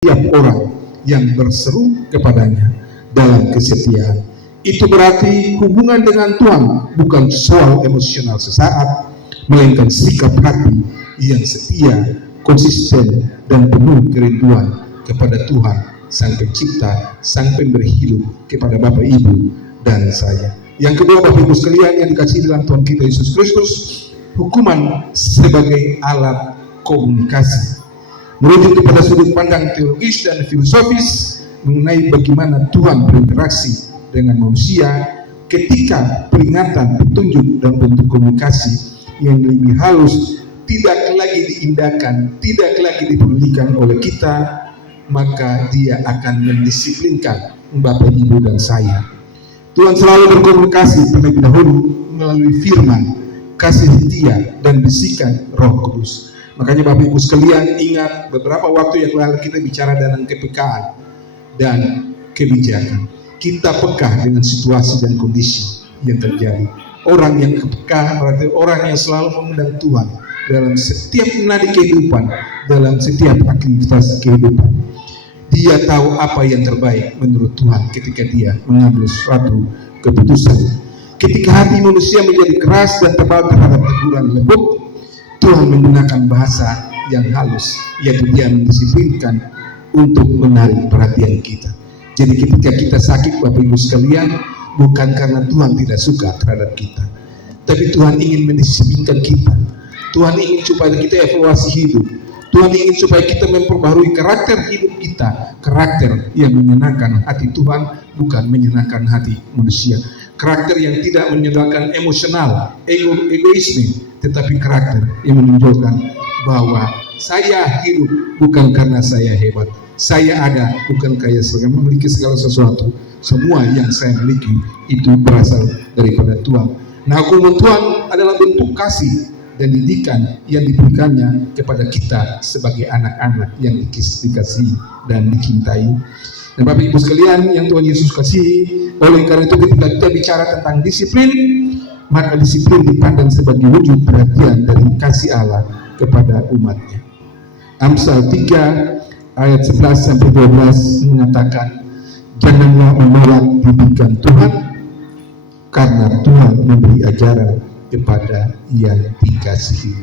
setiap orang yang berseru kepadanya dalam kesetiaan. Itu berarti hubungan dengan Tuhan bukan soal emosional sesaat, melainkan sikap hati yang setia, konsisten, dan penuh kerinduan kepada Tuhan, Sang Pencipta, Sang Pemberi hidup, kepada Bapak, Ibu, dan saya. Yang kedua, Bapak Ibu sekalian yang dikasihi dalam Tuhan kita Yesus Kristus, hukuman sebagai alat komunikasi. Merujuk kepada sudut pandang teologis dan filosofis mengenai bagaimana Tuhan berinteraksi dengan manusia ketika peringatan, petunjuk, dan bentuk komunikasi yang lebih halus tidak lagi diindahkan, tidak lagi dipedulikan oleh kita, maka dia akan mendisiplinkan Bapak, Ibu, dan saya. Tuhan selalu berkomunikasi terlebih dahulu melalui firman, kasih setia, dan bisikan Roh Kudus. Makanya Bapak Ibu sekalian ingat, beberapa waktu yang lalu kita bicara tentang kepekaan dan kebijakan. Kita peka dengan situasi dan kondisi yang terjadi. Orang yang peka berarti orang yang selalu mengundang Tuhan dalam setiap nadi kehidupan, dalam setiap aktivitas kehidupan. Dia tahu apa yang terbaik menurut Tuhan ketika dia mengambil suatu keputusan. Ketika hati manusia menjadi keras dan tebal terhadap teguran lembut, Tuhan menggunakan bahasa yang halus, yaitu dia mendisiplinkan untuk menarik perhatian kita. Jadi ketika kita sakit, Bapak Ibu sekalian, bukan karena Tuhan tidak suka terhadap kita, tapi Tuhan ingin mendisiplinkan kita. Tuhan ingin supaya kita evaluasi hidup. Tuhan ingin supaya kita memperbarui karakter hidup kita, karakter yang menyenangkan hati Tuhan, bukan menyenangkan hati manusia. Karakter yang tidak menyenangkan emosional, egoisme, tetapi karakter yang menunjukkan bahwa saya hidup bukan karena saya hebat, saya ada bukan kaya sebagai memiliki segala sesuatu. Semua yang saya miliki itu berasal daripada Tuhan. Nah, hukuman Tuhan adalah bentuk kasih dan didikan yang diberikannya kepada kita sebagai anak-anak yang dikasihi dan dicintai. Dan Bapak Ibu sekalian yang Tuhan Yesus kasihi, oleh karena itu ketika kita bicara tentang disiplin, maka disiplin dipandang sebagai wujud perhatian dari kasih Allah kepada umatnya. Amsal 3 ayat 11-12 mengatakan, janganlah menolak didikan Tuhan, karena Tuhan memberi ajaran kepada yang dikasihi.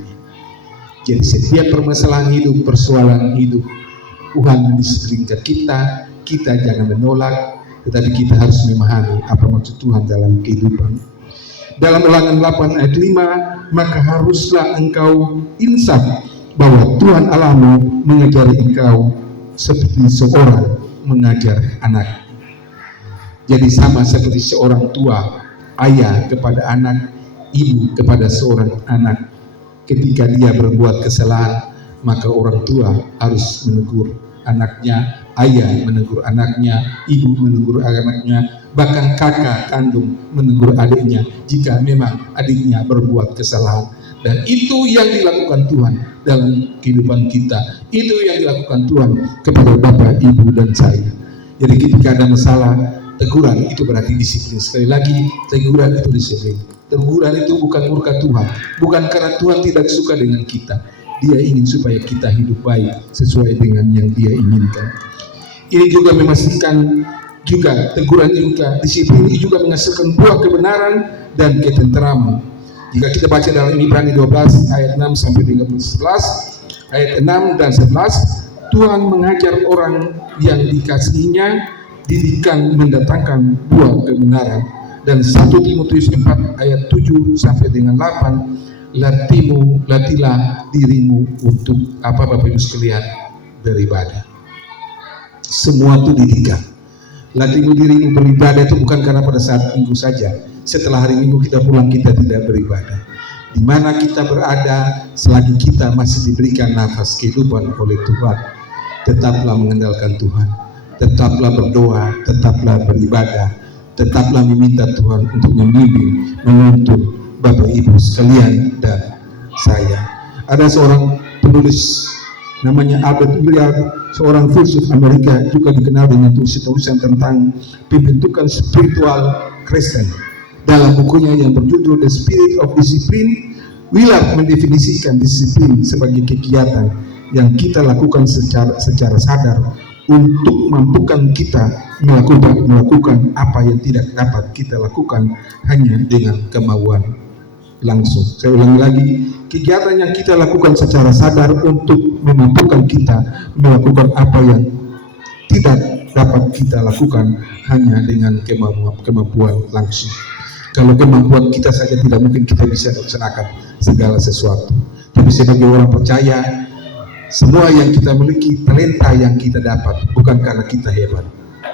Jadi setiap permasalahan hidup, persoalan hidup, Tuhan mendisiplinkan kita jangan menolak, tetapi kita harus memahami apa maksud Tuhan dalam kehidupan. Dalam Ulangan 8 ayat 5, maka haruslah engkau insaf bahwa Tuhan Allahmu mengajari engkau seperti seorang mengajar anak. Jadi sama seperti seorang tua, ayah kepada anak, ibu kepada seorang anak. Ketika dia berbuat kesalahan, maka orang tua harus menegur anaknya, ayah menegur anaknya, ibu menegur anaknya, bahkan kakak kandung menegur adiknya jika memang adiknya berbuat kesalahan. Dan itu yang dilakukan Tuhan dalam kehidupan kita. Itu yang dilakukan Tuhan kepada Bapak, Ibu, dan saya. Jadi ketika ada masalah, teguran itu berarti disiplin. Sekali lagi, teguran itu disiplin. Teguran itu bukan murka Tuhan, bukan karena Tuhan tidak suka dengan kita. Dia ingin supaya kita hidup baik sesuai dengan yang dia inginkan. Ini juga memastikan juga teguran juga, disiplin ini juga menghasilkan buah kebenaran dan ketenteraman. Jika kita baca dalam Ibrani 12 ayat 6 sampai 11, ayat 6 dan 11, Tuhan mengajar orang yang dikasihinya didikan mendatangkan buah kebenaran. Dan 1 Timotius 4 ayat 7 sampai dengan 8, latilah dirimu untuk apa Bapak Ibu sekalian? Beribadah. Semua itu didikan. Latihmu dirimu beribadah itu bukan karena pada saat minggu saja. Setelah hari minggu kita pulang kita tidak beribadah. Di mana kita berada selagi kita masih diberikan nafas kehidupan oleh Tuhan, tetaplah mengandalkan Tuhan, tetaplah berdoa, tetaplah beribadah, tetaplah meminta Tuhan untuk membimbing, menuntun Bapak Ibu sekalian dan saya. Ada seorang penulis namanya Albert Willard, seorang filsuf Amerika, juga dikenal dengan tulisan tentang pembentukan spiritual Kristen. Dalam bukunya yang berjudul The Spirit of Discipline, Willard mendefinisikan disiplin sebagai kegiatan yang kita lakukan secara sadar untuk mampukan kita melakukan apa yang tidak dapat kita lakukan hanya dengan kemauan langsung. Saya ulangi lagi, kegiatan yang kita lakukan secara sadar untuk memampukan kita melakukan apa yang tidak dapat kita lakukan hanya dengan kemampuan langsung. Kalau kemampuan kita saja tidak mungkin kita bisa melaksanakan segala sesuatu. Tapi sebagai orang percaya, semua yang kita miliki, talenta yang kita dapat, bukan karena kita hebat,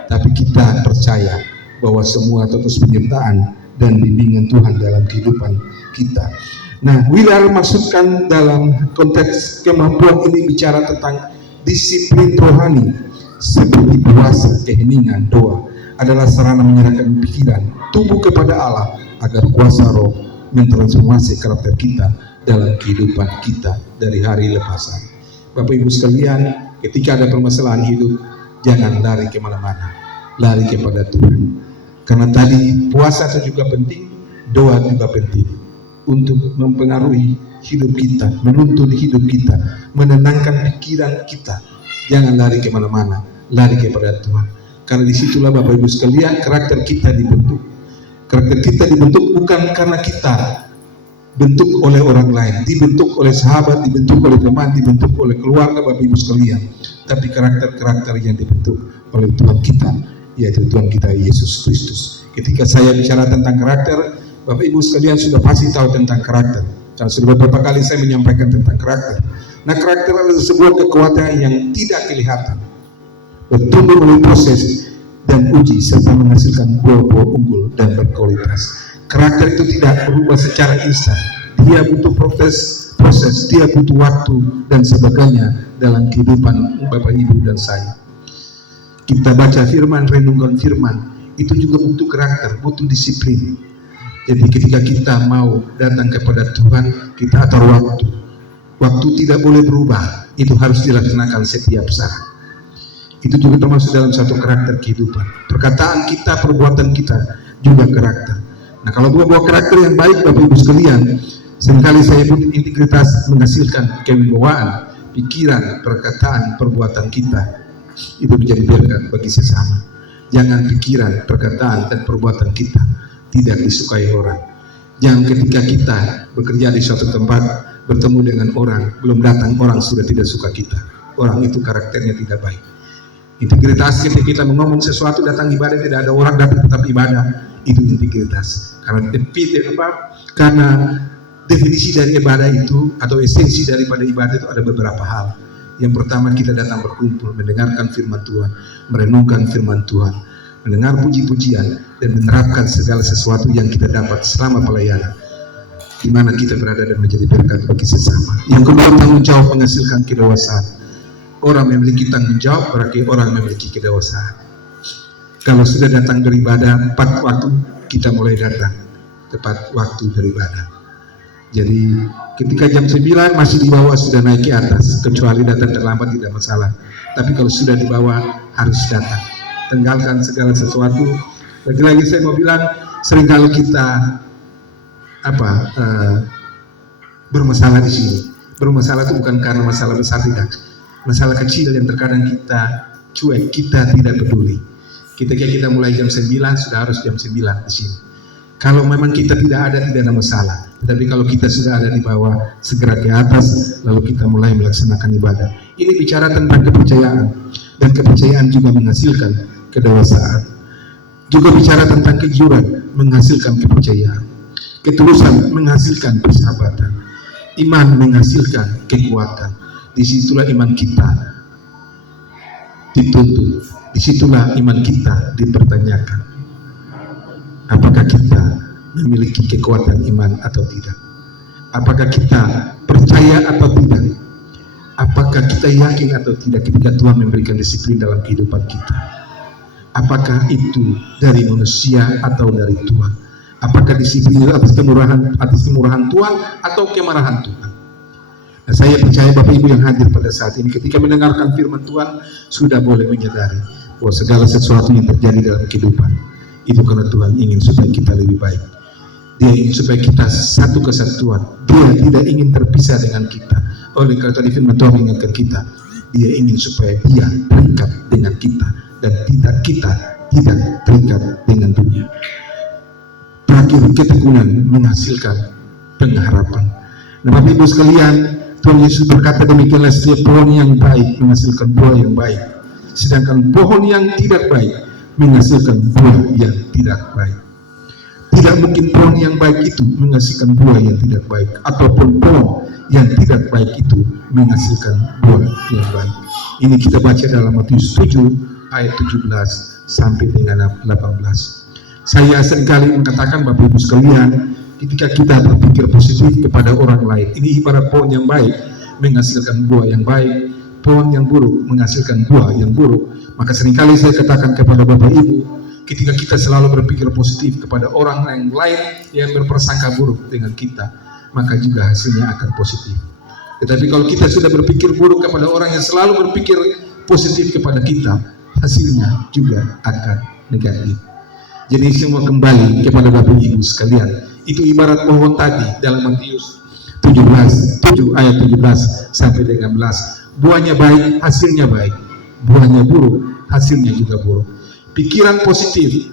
tapi kita percaya bahwa semua atas penyertaan dan bimbingan Tuhan dalam kehidupan kita. Nah, Wheeler maksudkan dalam konteks kemampuan ini bicara tentang disiplin rohani seperti puasa, keheningan, doa adalah sarana menyerahkan pikiran, tubuh kepada Allah agar kuasa roh mentransformasi karakter kita dalam kehidupan kita dari hari lepas hari. Bapak Ibu sekalian, ketika ada permasalahan hidup, jangan lari kemana-mana, lari kepada Tuhan. Karena tadi puasa itu juga penting, doa juga penting untuk mempengaruhi hidup kita, menuntun hidup kita, menenangkan pikiran kita. Jangan lari kemana-mana, lari kepada Tuhan. Karena disitulah Bapak Ibu sekalian karakter kita dibentuk. Karakter kita dibentuk bukan karena kita bentuk oleh orang lain, dibentuk oleh sahabat, dibentuk oleh teman, dibentuk oleh keluarga Bapak Ibu sekalian, tapi karakter-karakter yang dibentuk oleh Tuhan kita, yaitu Tuhan kita Yesus Kristus. Ketika saya bicara tentang karakter, Bapak Ibu sekalian sudah pasti tahu tentang karakter, karena sudah beberapa kali saya menyampaikan tentang karakter. Nah, karakter adalah sebuah kekuatan yang tidak kelihatan, bertumbuh melalui proses dan uji serta menghasilkan buah-buah unggul dan berkualitas. Karakter itu tidak berubah secara instan. Dia butuh proses, dia butuh waktu dan sebagainya dalam kehidupan Bapak Ibu dan saya. Kita baca firman, renungkan firman, itu juga butuh karakter, butuh disiplin. Jadi ketika kita mau datang kepada Tuhan, kita atur waktu. Waktu tidak boleh berubah, itu harus dilaksanakan setiap saat. Itu juga termasuk dalam satu karakter kehidupan. Perkataan kita, perbuatan kita juga karakter. Nah, kalau buah-buah karakter yang baik Bapak Ibu sekalian, seringkali saya pun integritas menghasilkan kewibawaan, pikiran, perkataan, perbuatan kita itu menjadi berkat bagi sesama. Jangan pikiran, perkataan, dan perbuatan kita tidak disukai orang. Jangan ketika kita bekerja di suatu tempat, bertemu dengan orang, belum datang orang sudah tidak suka kita. Orang itu karakternya tidak baik. Integritas ketika kita mengomong sesuatu, datang ibadah, tidak ada orang datang tetap ibadah, itu integritas. Karena definisi dari ibadah itu atau esensi daripada ibadah itu ada beberapa hal. Yang pertama, kita datang berkumpul, mendengarkan firman Tuhan, merenungkan firman Tuhan, mendengar puji-pujian, dan menerapkan segala sesuatu yang kita dapat selama pelayanan, di mana kita berada dan menjadi berkat bagi sesama. Yang kedua, tanggung jawab menghasilkan kedewasaan. Orang memiliki tanggung jawab berarti orang memiliki kedewasaan. Kalau sudah datang beribadah, 4 waktu kita mulai datang tepat waktu beribadah. Jadi ketika jam 9 masih di bawah sudah naik ke atas, kecuali datang terlambat tidak masalah. Tapi kalau sudah di bawah harus datang. Tinggalkan segala sesuatu. Lagi-lagi saya mau bilang, seringkali kita bermasalah di sini. Bermasalah itu bukan karena masalah besar, tidak. Masalah kecil yang terkadang kita cuek, kita tidak peduli. Ketika kita mulai jam 9 sudah harus jam 9 di sini. Kalau memang kita tidak ada masalah. Tetapi kalau kita sudah ada di bawah, segera ke atas, lalu kita mulai melaksanakan ibadah. Ini bicara tentang kepercayaan, dan kepercayaan juga menghasilkan kedewasaan. Juga bicara tentang kejujuran, menghasilkan kepercayaan. Ketulusan menghasilkan persahabatan. Iman menghasilkan kekuatan. Disitulah iman kita dituntut. Disitulah iman kita dipertanyakan. Apakah kita memiliki kekuatan iman atau tidak? Apakah kita percaya atau tidak? Apakah kita yakin atau tidak ketika Tuhan memberikan disiplin dalam kehidupan kita? Apakah itu dari manusia atau dari Tuhan? Apakah disiplin atas kemurahan Tuhan atau kemarahan Tuhan? Nah, saya percaya Bapak Ibu yang hadir pada saat ini ketika mendengarkan firman Tuhan sudah boleh menyadari bahwa segala sesuatu yang terjadi dalam kehidupan itu karena Tuhan ingin supaya kita lebih baik. Dia ingin supaya kita satu kesatuan. Dia tidak ingin terpisah dengan kita. Oleh karena tadi firman Tuhan mengingatkan kita, Dia ingin supaya Dia terikat dengan dan kita tidak terikat dengan dunia. Terakhir, ketekunan menghasilkan pengharapan. Nah, Bapak Ibu sekalian, Tuhan Yesus berkata demikianlah, setiap pohon yang baik menghasilkan buah yang baik, sedangkan pohon yang tidak baik menghasilkan buah yang tidak baik. Tidak mungkin pohon yang baik itu menghasilkan buah yang tidak baik, ataupun pohon yang tidak baik itu menghasilkan buah yang baik. Ini kita baca dalam Matius 7 ayat 17 sampai dengan 18. Saya seringkali mengatakan, Bapak Ibu sekalian, ketika kita berpikir positif kepada orang lain, ini ibarat pohon yang baik menghasilkan buah yang baik, pohon yang buruk menghasilkan buah yang buruk. Maka seringkali saya katakan kepada Bapak Ibu, ketika kita selalu berpikir positif kepada orang lain yang berprasangka buruk dengan kita, maka juga hasilnya akan positif. Tetapi kalau kita sudah berpikir buruk kepada orang yang selalu berpikir positif kepada kita, hasilnya juga akan negatif. Jadi semua kembali kepada Bapak Ibu sekalian. Itu ibarat pohon tadi dalam Matius 7 ayat 17 sampai dengan 18. Buahnya baik, hasilnya baik. Buahnya buruk, hasilnya juga buruk. Pikiran positif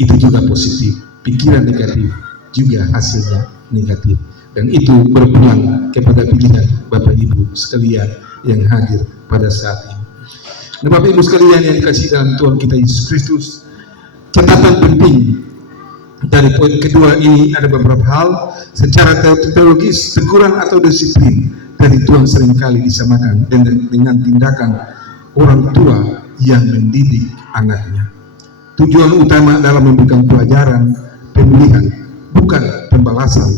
itu juga positif, pikiran negatif juga hasilnya negatif. Dan itu berpulang kepada pilihan Bapak Ibu sekalian yang hadir pada saat ini. Nah, Bapak Ibu sekalian yang dikasihi dalam Tuhan kita Yesus Kristus, catatan penting dari poin kedua ini ada beberapa hal. Secara teologis, teguran atau disiplin dari Tuhan seringkali disamakan dengan tindakan orang tua yang mendidik anaknya. Tujuan utama dalam memberikan pelajaran pemilihan, bukan pembalasan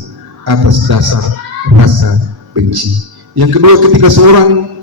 atas dasar rasa benci. Yang kedua, ketika seorang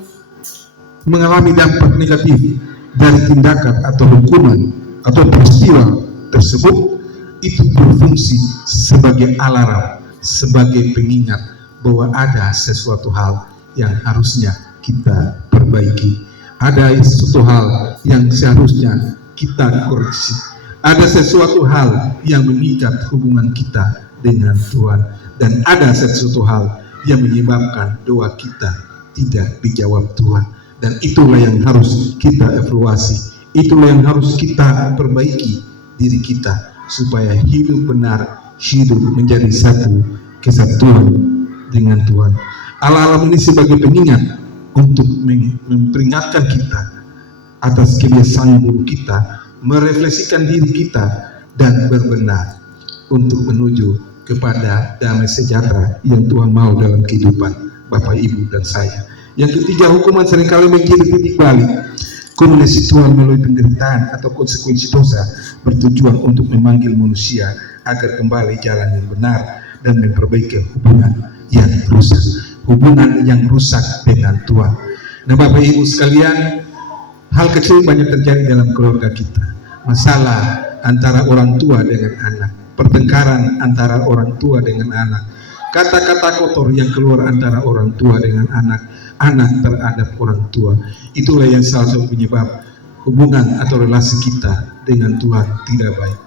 mengalami dampak negatif dari tindakan atau hukuman atau peristiwa tersebut, itu berfungsi sebagai alarm, sebagai pengingat bahwa ada sesuatu hal yang harusnya kita perbaiki. Ada sesuatu hal yang seharusnya kita koreksi. Ada sesuatu hal yang mengikat hubungan kita dengan Tuhan. Dan ada sesuatu hal yang menyebabkan doa kita tidak dijawab Tuhan. Dan itulah yang harus kita evaluasi. Itulah yang harus kita perbaiki diri kita, supaya hidup benar, hidup menjadi satu kesatuan dengan Tuhan. Alam ini sebagai pengingat untuk memperingatkan kita atas kebiasaan buruk kita, merefleksikan diri kita, dan berbenah untuk menuju kepada damai sejahtera yang Tuhan mau dalam kehidupan Bapak, Ibu, dan saya. Yang ketiga, hukuman seringkali menjadi titik balik. Komunikasi Tuhan melalui penderitaan atau konsekuensi dosa bertujuan untuk memanggil manusia agar kembali jalan yang benar dan memperbaiki hubungan yang rusak. Hubungan yang rusak dengan Tuhan. Nah, Bapak Ibu sekalian, hal kecil banyak terjadi dalam keluarga kita. Masalah antara orang tua dengan anak, pertengkaran antara orang tua dengan anak, kata-kata kotor yang keluar antara orang tua dengan anak, anak terhadap orang tua. Itulah yang salah satu penyebab hubungan atau relasi kita dengan Tuhan tidak baik.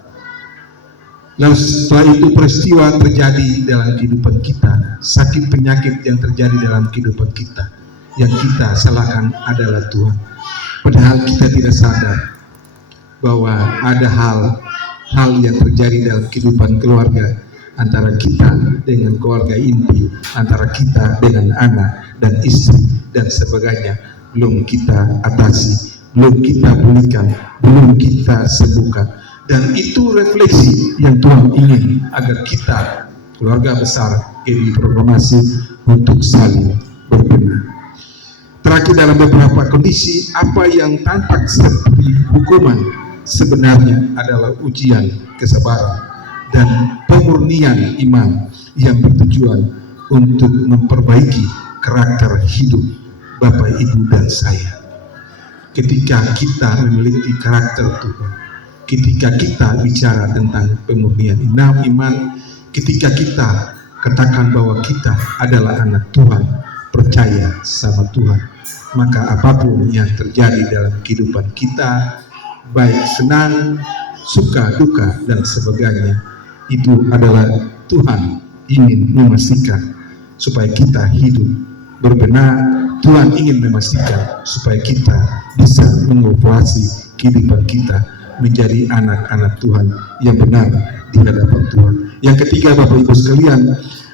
Lalu setelah itu peristiwa terjadi dalam kehidupan kita, sakit penyakit yang terjadi dalam kehidupan kita, yang kita salahkan adalah Tuhan. Padahal kita tidak sadar bahwa ada hal yang terjadi dalam kehidupan keluarga, antara kita dengan keluarga inti, antara kita dengan anak dan istri dan sebagainya, belum kita atasi, belum kita pulihkan, belum kita sembuhkan. Dan itu refleksi yang Tuhan ingin agar kita, keluarga besar, ini programasi untuk saling berbenah. Terakhir, dalam beberapa kondisi, apa yang tampak seperti hukuman sebenarnya adalah ujian kesabaran dan pemurnian iman yang bertujuan untuk memperbaiki karakter hidup Bapak, Ibu, dan saya. Ketika kita memiliki karakter Tuhan, ketika kita bicara tentang pemurnian iman, ketika kita katakan bahwa kita adalah anak Tuhan, percaya sama Tuhan, maka apapun yang terjadi dalam kehidupan kita, baik senang, suka, duka, dan sebagainya, itu adalah Tuhan ingin memastikan supaya kita hidup berbenah. Tuhan ingin memastikan supaya kita bisa mengoperasi kehidupan kita menjadi anak-anak Tuhan yang benar di hadapan Tuhan. Yang ketiga, Bapak Ibu sekalian,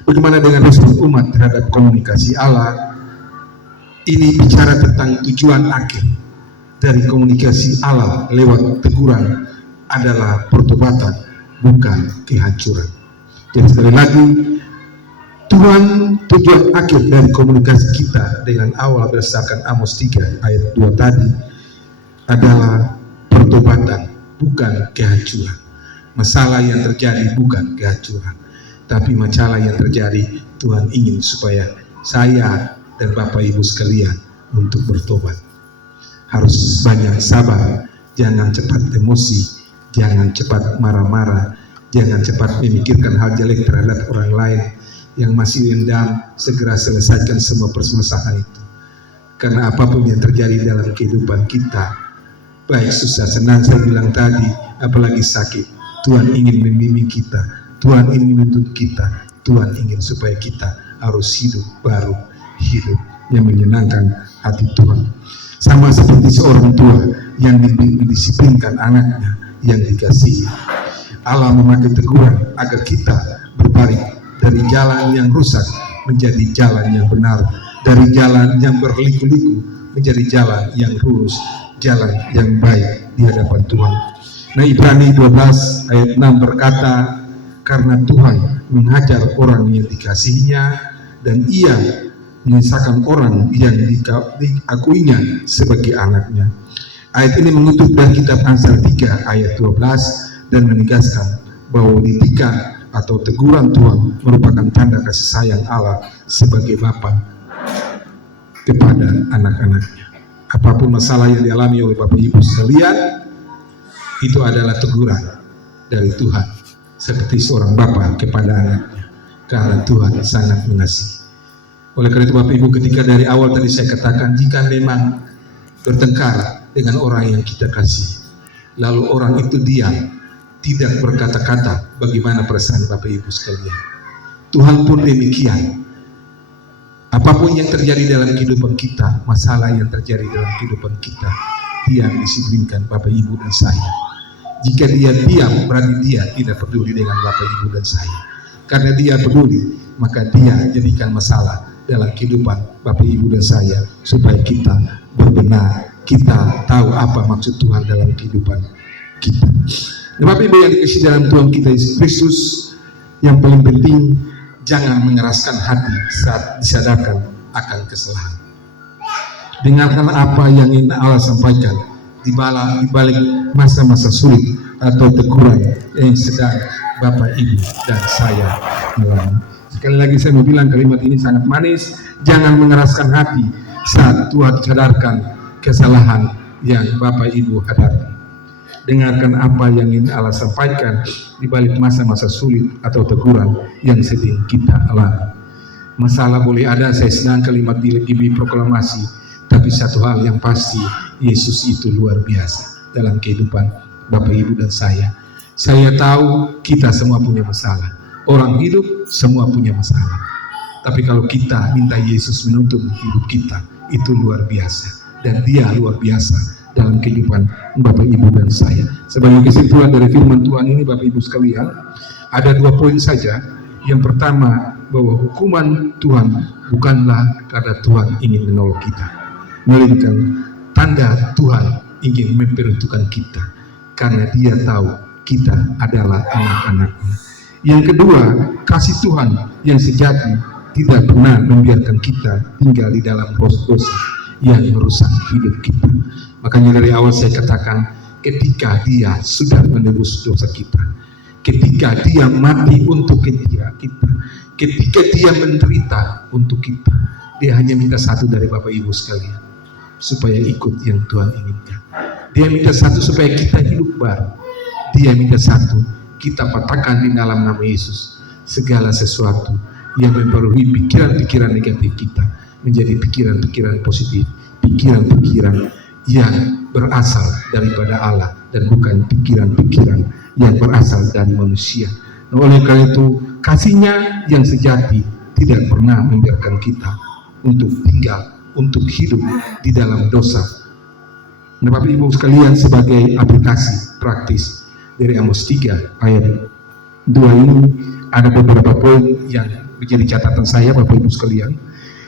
bagaimana dengan respon umat terhadap komunikasi Allah? Ini bicara tentang tujuan akhir dari komunikasi Allah lewat teguran adalah pertobatan, bukan kehancuran. Jadi sekali lagi, tujuan akhir dari komunikasi kita dengan awal berdasarkan Amos 3 ayat 2 tadi adalah pertobatan, bukan kehancuran. Masalah yang terjadi bukan kehancuran, tapi masalah yang terjadi Tuhan ingin supaya saya dan Bapak Ibu sekalian untuk bertobat. Harus banyak sabar, jangan cepat emosi, jangan cepat marah-marah, jangan cepat memikirkan hal jelek terhadap orang lain. Yang masih dendam, segera selesaikan semua permasalahan itu. Karena apapun yang terjadi dalam kehidupan kita, baik susah senang saya bilang tadi, apalagi sakit, Tuhan ingin membimbing kita, Tuhan ingin menuntut kita, Tuhan ingin supaya kita harus hidup baru, hidup yang menyenangkan hati Tuhan. Sama seperti seorang tua yang mendisiplinkan anaknya yang dikasihi. Allah memakai teguran agar kita berbalik dari jalan yang rusak menjadi jalan yang benar, dari jalan yang berliku-liku menjadi jalan yang lurus, jalan yang baik di hadapan Tuhan. Nah, Ibrani 12 ayat 6 berkata, karena Tuhan menghajar orang yang dikasihinya dan ia menyisakan orang yang diakuinya sebagai anaknya. Ayat ini mengutip dari kitab Amsal 3 ayat 12 dan menegaskan bahwa didikan atau teguran Tuhan merupakan tanda kasih sayang Allah sebagai Bapa kepada anak-anaknya. Apapun masalah yang dialami oleh Bapak Ibu sekalian, itu adalah teguran dari Tuhan seperti seorang Bapa kepada anaknya, karena Tuhan sangat mengasihi. Oleh karena itu Bapak Ibu, ketika dari awal tadi saya katakan, jika memang bertengkar dengan orang yang kita kasih, lalu orang itu diam, tidak berkata-kata, bagaimana perasaan Bapak Ibu sekalian? Tuhan pun demikian. Apapun yang terjadi dalam kehidupan kita, masalah yang terjadi dalam kehidupan kita, Dia disiplinkan Bapak Ibu dan saya. Jika Dia diam, berarti Dia tidak peduli dengan Bapak Ibu dan saya. Karena Dia peduli, maka Dia jadikan masalah dalam kehidupan Bapak Ibu dan saya, supaya kita berbenar, kita tahu apa maksud Tuhan dalam kehidupan kita. Bapak Ibu yang dikasihi dalam Tuhan kita Yesus Kristus, yang paling penting jangan mengeraskan hati saat disadarkan akan kesalahan. Dengarkan apa yang ingin Allah sampaikan di balik masa-masa sulit atau teguran yang sedang Bapak Ibu dan saya alami. Sekali lagi saya mau bilang kalimat ini sangat manis. Jangan mengeraskan hati saat Tuhan sadarkan kesalahan yang Bapak Ibu hadapi. Dengarkan apa yang ingin Allah sampaikan di balik masa-masa sulit atau teguran yang sedang kita alami. Masalah boleh ada, saya senang kalimat di proklamasi, tapi satu hal yang pasti, Yesus itu luar biasa dalam kehidupan Bapak Ibu dan saya. Saya tahu kita semua punya masalah, orang hidup semua punya masalah, tapi kalau kita minta Yesus menuntun hidup kita, itu luar biasa, dan Dia luar biasa dalam kehidupan Bapak Ibu dan saya. Sebagai kesimpulan dari firman Tuhan ini Bapak Ibu sekalian, ada 2 poin saja. Yang pertama, bahwa hukuman Tuhan bukanlah karena Tuhan ingin menolong kita, melainkan tanda Tuhan ingin memperuntukkan kita, karena Dia tahu kita adalah anak-anaknya. Yang kedua, kasih Tuhan yang sejati tidak pernah membiarkan kita tinggal di dalam dosa yang merusak hidup kita. Makanya dari awal saya katakan, ketika Dia sudah menebus dosa kita, ketika Dia mati untuk kita, ketika Dia menderita untuk kita, Dia hanya minta satu dari Bapak Ibu sekalian, supaya ikut yang Tuhan inginkan. Dia minta satu supaya kita hidup baru. Dia minta satu, kita patahkan di dalam nama Yesus segala sesuatu yang mempengaruhi pikiran-pikiran negatif kita menjadi pikiran-pikiran positif, pikiran-pikiran yang berasal daripada Allah dan bukan pikiran-pikiran yang berasal dari manusia. Nah, oleh karena itu, kasih-Nya yang sejati tidak pernah membiarkan kita untuk tinggal, untuk hidup di dalam dosa Nah, Bapak Ibu sekalian, sebagai aplikasi praktis dari Amos 3 ayat 2 ini ada beberapa poin yang menjadi catatan saya, Bapak Ibu sekalian.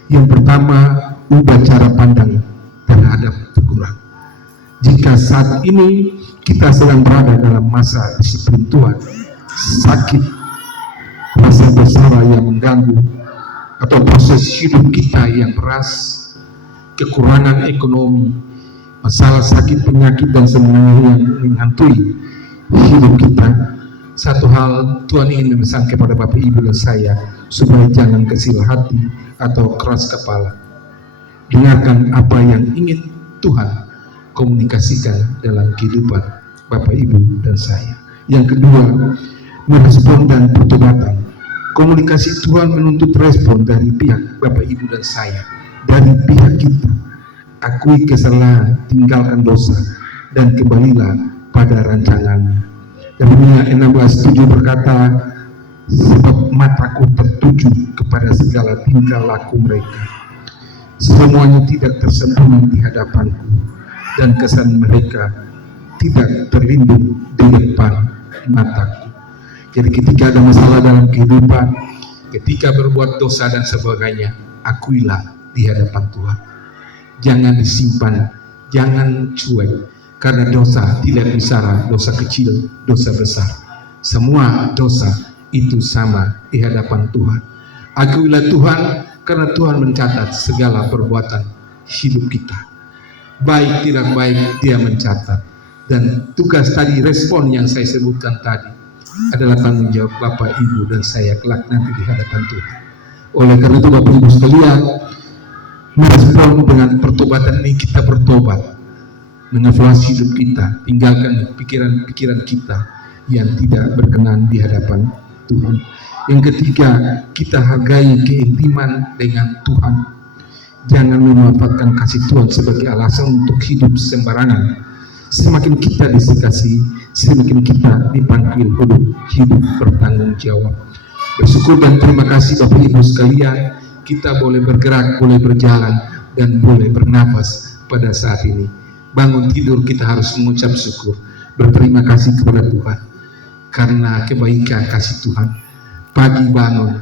Yang pertama, ubah cara pandang terhadap teguran. Jika saat ini kita sedang berada dalam masa disiplin Tuhan, sakit, rasa bersalah yang mengganggu, atau proses hidup kita yang keras, kekurangan ekonomi, masalah sakit, penyakit, dan semuanya yang menghantui hidup kita, satu hal Tuhan ingin memesan kepada Bapak Ibu dan saya, supaya jangan kecil hati atau keras kepala. Dengarkan apa yang ingin Tuhan komunikasikan dalam kehidupan Bapak Ibu dan saya. Yang kedua, merespon dan pertobatan. Komunikasi Tuhan menuntut respon dari pihak Bapak Ibu dan saya, dari pihak kita. Akui kesalahan, tinggalkan dosa, dan kembalilah pada rancangannya. Yeremia 16:7 berkata, sebab mataku tertuju kepada segala tingkah laku mereka. Semuanya tidak tersembunyi di hadapanku, dan kesan mereka tidak terlindung di depan mataku. Jadi ketika ada masalah dalam kehidupan, ketika berbuat dosa dan sebagainya, akuilah di hadapan Tuhan. Jangan disimpan, jangan cuek, karena dosa tidak bicara dosa kecil, dosa besar. Semua dosa itu sama di hadapan Tuhan. Akuilah Tuhan, karena Tuhan mencatat segala perbuatan hidup kita. Baik tidak baik, Dia mencatat. Dan tugas tadi, respon yang saya sebutkan tadi, adalah tanggung jawab Bapak, Ibu, dan saya kelak nanti di hadapan Tuhan. Oleh karena itu Bapak Ibu sekalian, merespon dengan pertobatan ini, kita bertobat, mengevaluasi hidup kita, tinggalkan pikiran-pikiran kita yang tidak berkenan di hadapan Tuhan. Yang ketiga, kita hargai keintiman dengan Tuhan. Jangan memanfaatkan kasih Tuhan sebagai alasan untuk hidup sembarangan. Semakin kita disekasi, semakin kita dipanggil untuk hidup bertanggung jawab. Bersyukur dan terima kasih Bapak Ibu sekalian, kita boleh bergerak, boleh berjalan, dan boleh bernafas pada saat ini. Bangun tidur kita harus mengucap syukur, berterima kasih kepada Tuhan karena kebaikan kasih Tuhan. Pagi bangun,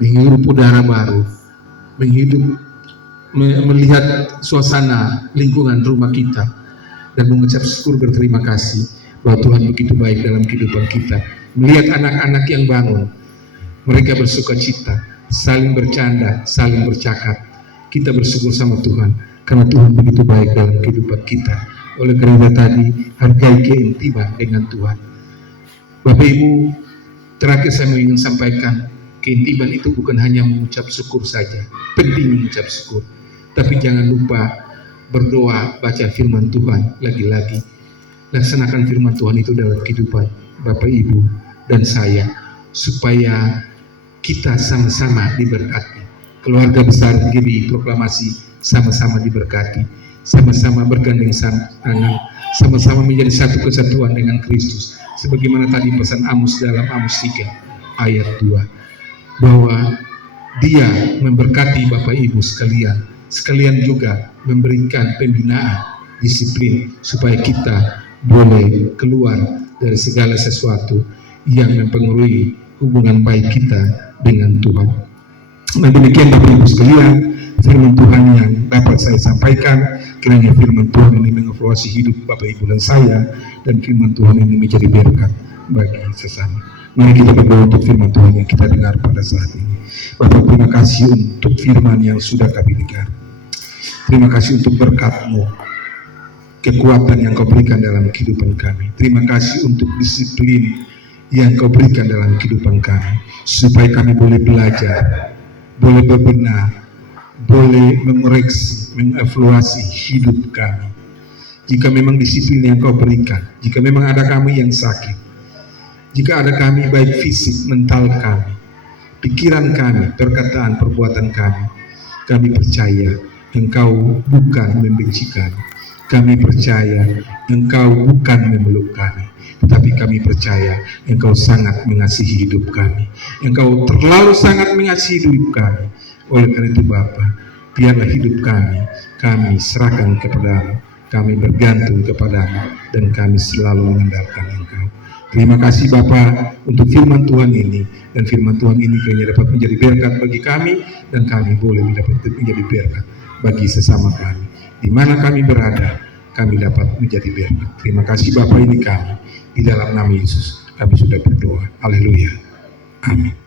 menghirup udara baru, melihat suasana lingkungan rumah kita, dan mengucap syukur berterima kasih bahwa Tuhan begitu baik dalam kehidupan kita. Melihat anak-anak yang bangun, mereka bersuka cita, saling bercanda, saling bercakap. Kita bersyukur sama Tuhan karena Tuhan begitu baik dalam kehidupan kita. Oleh karena tadi, hargai keintiman dengan Tuhan. Bapak Ibu, terakhir saya ingin sampaikan, keintiman itu bukan hanya mengucap syukur saja. Penting mengucap syukur, tapi jangan lupa berdoa, baca firman Tuhan. Lagi-lagi laksanakan firman Tuhan itu dalam kehidupan Bapak, Ibu, dan saya, supaya kita sama-sama diberkati. Keluarga besar Giri Proklamasi sama-sama diberkati, sama-sama bergandeng tangan, sama-sama menjadi satu kesatuan dengan Kristus. Sebagaimana tadi pesan Amos dalam Amos 3 ayat 2, bahwa Dia memberkati Bapak Ibu sekalian juga memberikan pembinaan, disiplin, supaya kita boleh keluar dari segala sesuatu yang mempengaruhi hubungan baik kita dengan Tuhan. Nah, demikian Bapak Ibu sekalian, firman Tuhan yang dapat saya sampaikan. Kiranya firman Tuhan ini mengevaluasi hidup Bapak Ibu dan saya, dan firman Tuhan ini menjadi berkat bagi sesama. Mari kita berdoa untuk firman Tuhan yang kita dengar pada saat ini. Bapak, terima kasih untuk firman yang sudah kami dengar. Terima kasih untuk berkat-Mu, kekuatan yang Kau berikan dalam kehidupan kami. Terima kasih untuk disiplin yang Kau berikan dalam kehidupan kami, supaya kami boleh belajar, boleh berbenah, boleh mengoreksi, mengevaluasi hidup kami. Jika memang disiplin yang Kau berikan, jika memang ada kami yang sakit, jika ada kami baik fisik, mental kami, pikiran kami, perkataan, perbuatan kami percaya Engkau bukan membenci kami. Kami percaya Engkau bukan memeluk kami, tetapi kami percaya Engkau sangat mengasihi hidup kami. Engkau terlalu sangat mengasihi hidup kami. Oleh karena itu Bapa, biarlah hidup kami serahkan kepada-Mu. kami bergantung kepadamu dan kami selalu mengandalkan Engkau. Terima kasih Bapa untuk firman Tuhan ini, dan firman Tuhan ini kiranya dapat menjadi berkat bagi kami, dan kami boleh dapat menjadi berkat bagi sesama kami. Di mana kami berada, kami dapat menjadi berkat. Terima kasih Bapa, ini kami. Di dalam nama Yesus kami sudah berdoa. Haleluya. Amin.